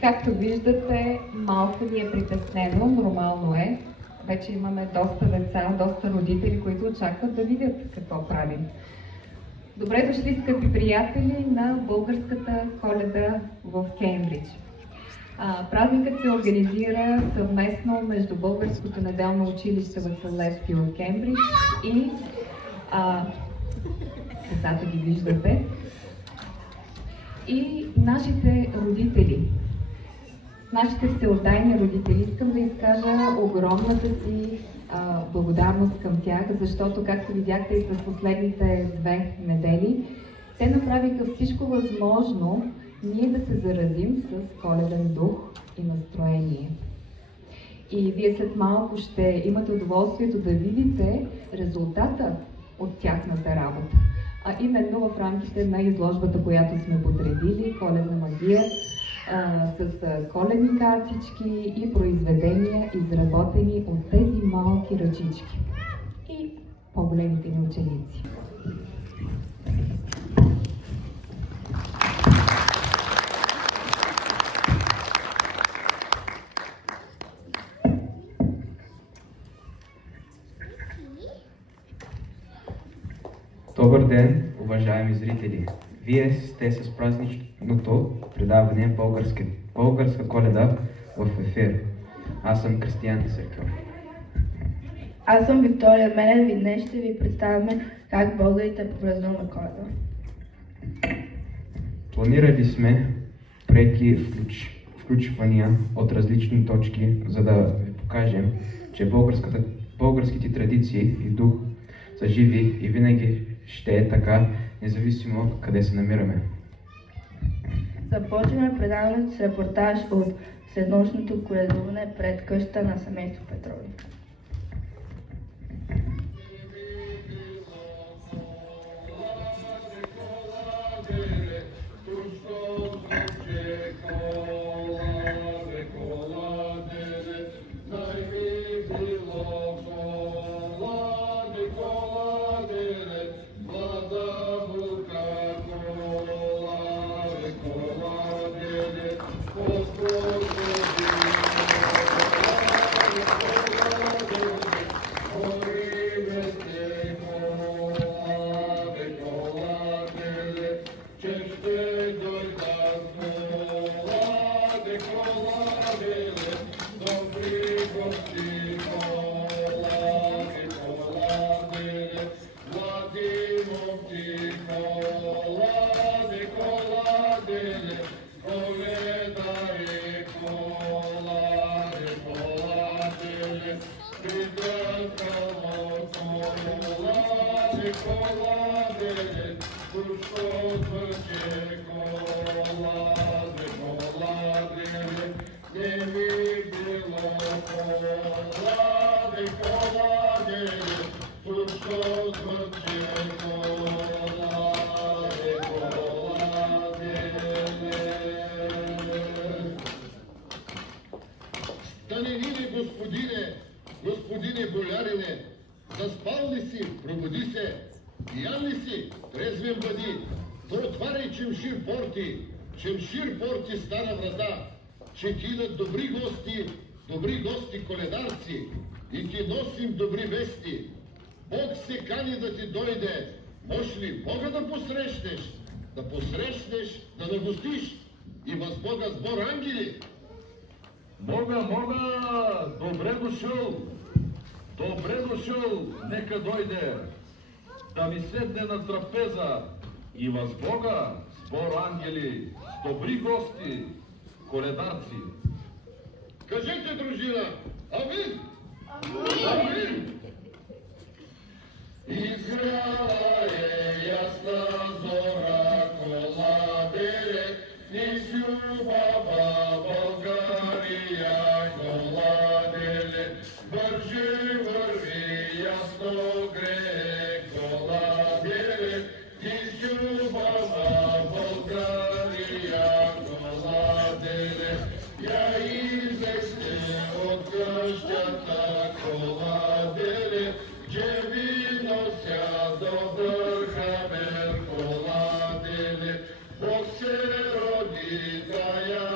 Както виждате, малко ви е притеснено, нормално е. Вече имаме доста деца, доста родители, които очакват да видят какво правим. Добре дошли, скъпи приятели, на българската Коледа в Кеймбридж. Празникът се организира съвместно между Българското неделно училище Васил Левски в Кеймбридж и децата ги виждате, и нашите родители. Нашите всеотдайни родители, искам да изкажа огромната си благодарност към тях, защото, както видяхте и през последните 2 недели, те направиха всичко възможно ние да се заразим с коледен дух и настроение. И вие след малко ще имате удоволствието да видите резултата от тяхната работа. А именно в рамките на изложбата, която сме подредили, Коледна магия, с коледни картички и произведения, изработени от тези малки ръчички и по-големите ни ученици. Добър ден, уважаеми зрители! Вие сте с празничното предаване Българска Коледа в ефир. Аз съм Кристиян Тисъркъл. Аз съм Виктория Менев и днес ще ви представяме как българите празнуваме Коледа. Планирали сме преки включвания от различни точки, за да ви покажем, че българските традиции и дух са живи и винаги ще е така, независимо къде се намираме. Започваме предаването с репортаж от следнощното коледуване пред къщата на семейство Петрови. Господине болярине, заспал ли си, пробуди се, пиян ли си, трезвен бъди, то отваряй чемшир порти стана врата, че ти идат добри гости коледарци, и ти носим добри вести. Бог се кани да ти дойде, можеш ли Бога да посрещнеш, да нагостиш и въз Бога сбор ангели? Мога, добре дошъл, нека дойде, да ми седне на трапеза и въз Бога сбор ангели, с добри гости, коледарци. Кажете, дружина, амин! Амин! Изгряла е ясна зора, коладере, ни сюбаба България, коладеле, върви, ясно грее, коладеле, ни сюбаба България, коладеле, я излезте от къщата, коладеле, че ви нося добър хабер, коладеле, Бог се роди, тая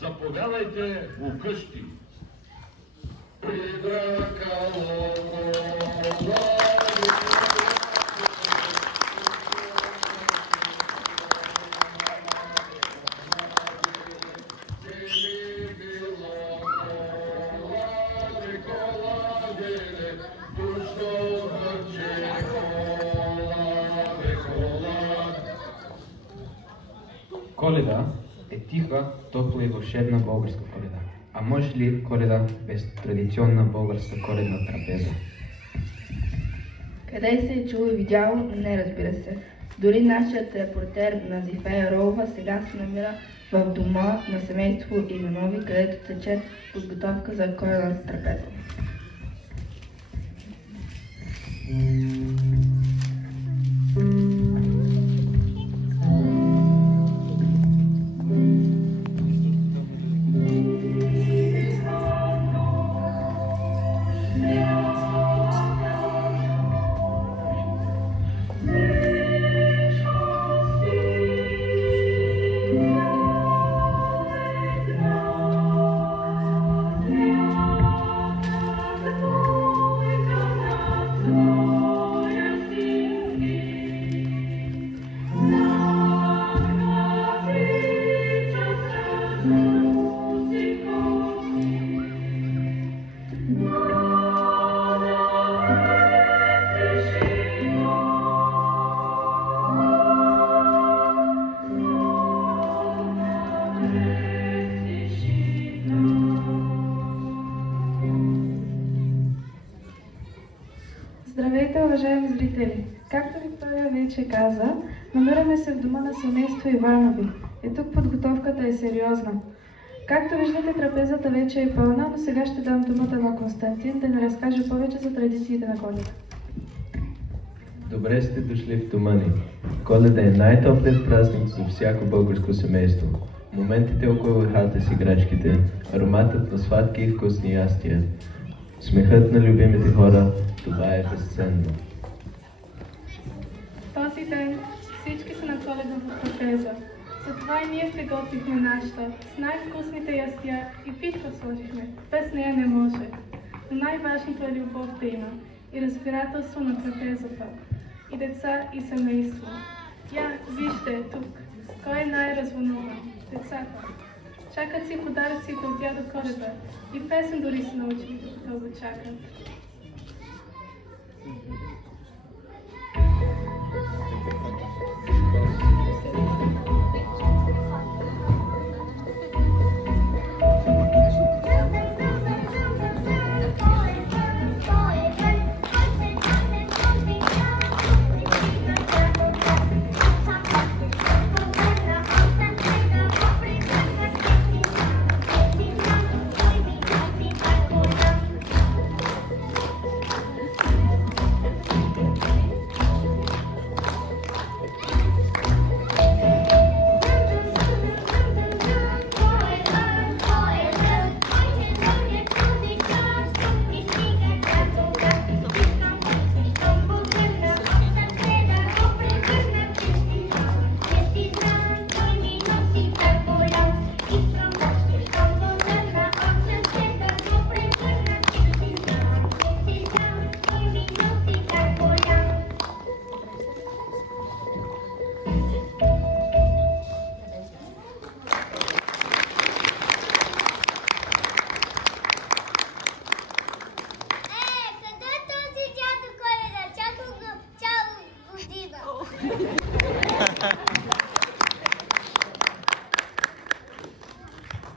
заповядайте у къщи. Коледа е тиха, топла и вълшебна българска Коледа. А може ли Коледа без традиционна българска коледна трапеза? Къде се е чул и видял? Не, разбира се. Дори нашият репортер Назифея Ролва сега се намира в дома на семейство Иванови, където тече подготовка за коледната трапеза. Здравейте, уважаеми зрители! Както Виктория вече каза, намираме се в дома на семейство Иванови. И тук подготовката е сериозна. Както виждате, трапезата вече е пълна, но сега ще дам думата на Константин да ни разкаже повече за традициите на Коледа. Добре сте дошли в дома ни. Коледа е най-топлият празник за всяко българско семейство. Моментите около хата с играчките, ароматът на сладки и вкусни ястия, смехът на любимите хора, това е безценно. Този ден всички са на коледната трапеза. Затова и ние приготвихме нашата с най-вкусните ястия и питка сложихме. Без нея не може. Но най-важното е любов да има и разбирателство на трапезата. И деца, и семейство. Я, вижте тук, кой е най-развълнуван? Децата. Чакат си подаръците от дядо Коледа и песен дори са научили, докато го чакат.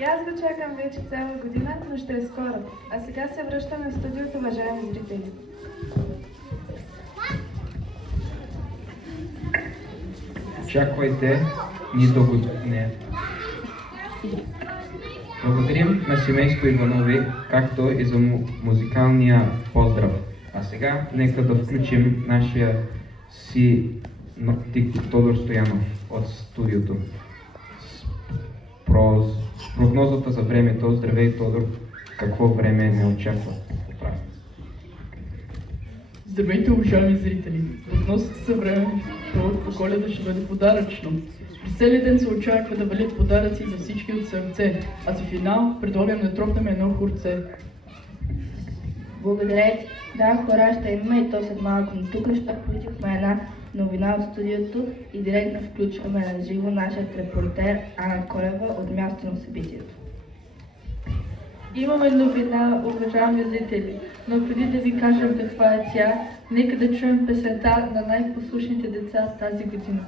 И аз го чакам вече цяла година, но ще е скоро. А сега се връщаме в студиото, уважаеми зрители. Очаквайте ни до година. Благодарим на семейство Иванови, както и за музикалния поздрав. А сега нека да включим нашия си Тодор Стоянов от студиото. Прогнозата за времето. Здравей, Тодор! Какво време не очаква? Здравейте, уважаеми зрители! Прогнозите са време, по Коледа ще бъде подаръчно. През целия ден се очаква да валят подаръци за всички от сърце, а за финал предлагам да тропнем едно хурце. Благодаря ти. Да, хора ще имаме и то след малко, но тук ще получихме една новина от студиото и директно включваме на живо нашият репортер Ана Колева от място на събитието. Имаме новина, уважаеми зрители, но преди да ви кажем каква е тя, нека да чуем песента на най-послушните деца тази година.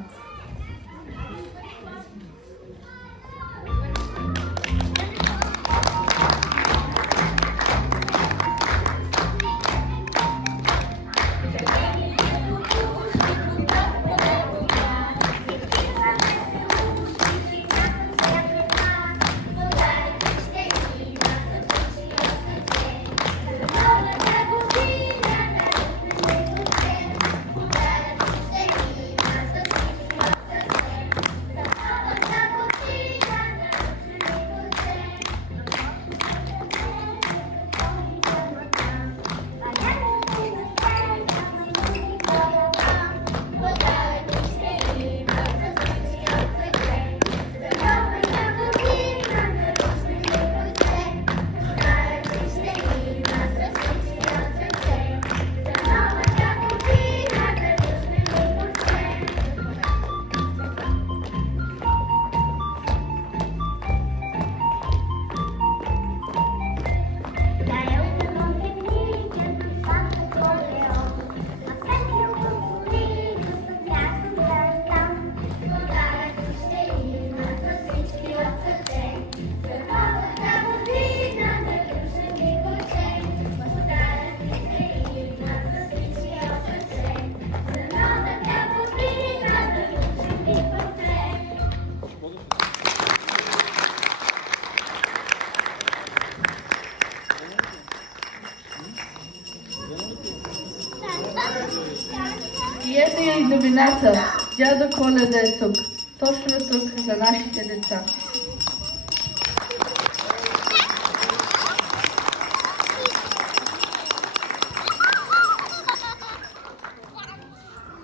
И ето и новината. Дядо Коледа е тук. Точно тук за нашите деца.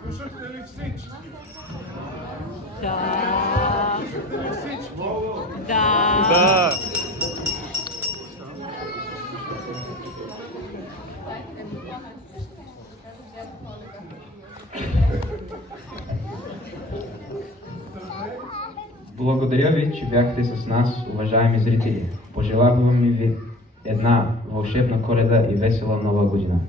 Слушахте ли всички? Да. Слушахте ли всички? Да. Да. Благодаря ви, че бяхте с нас, уважаеми зрители. Пожелаваме ви една вълшебна Коледа и весела Нова година.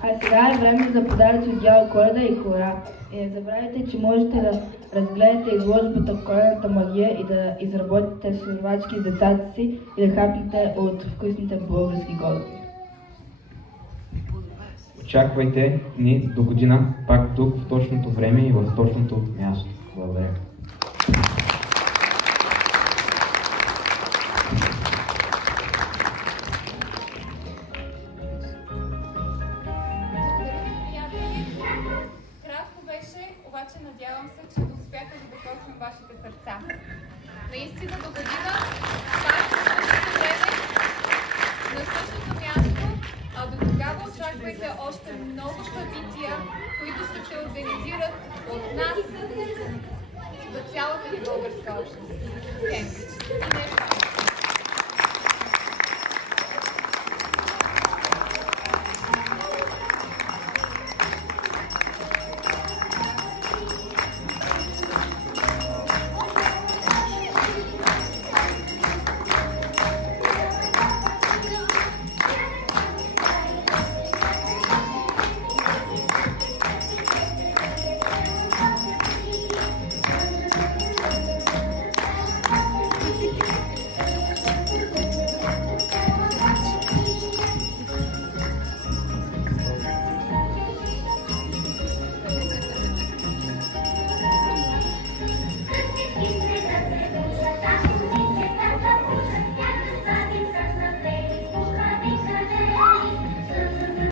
А сега е време за подаръци от Дядо Коледа и хора. И не забравяйте, че можете да разгледате изложбата в Коледната магия и да изработите сървачки с децата си и да хапнете от вкусните български големи. Очаквайте ни до година, пак тук, в точното време и в точното място. Благодаря. Кратко беше, обаче надявам се, че успяха да докоснем вашите сърца. Наистина до година, пак на същото време, на същото място, а до тогава очаквайте още много събития, които ще се организират от нас за цялата ни българска общност.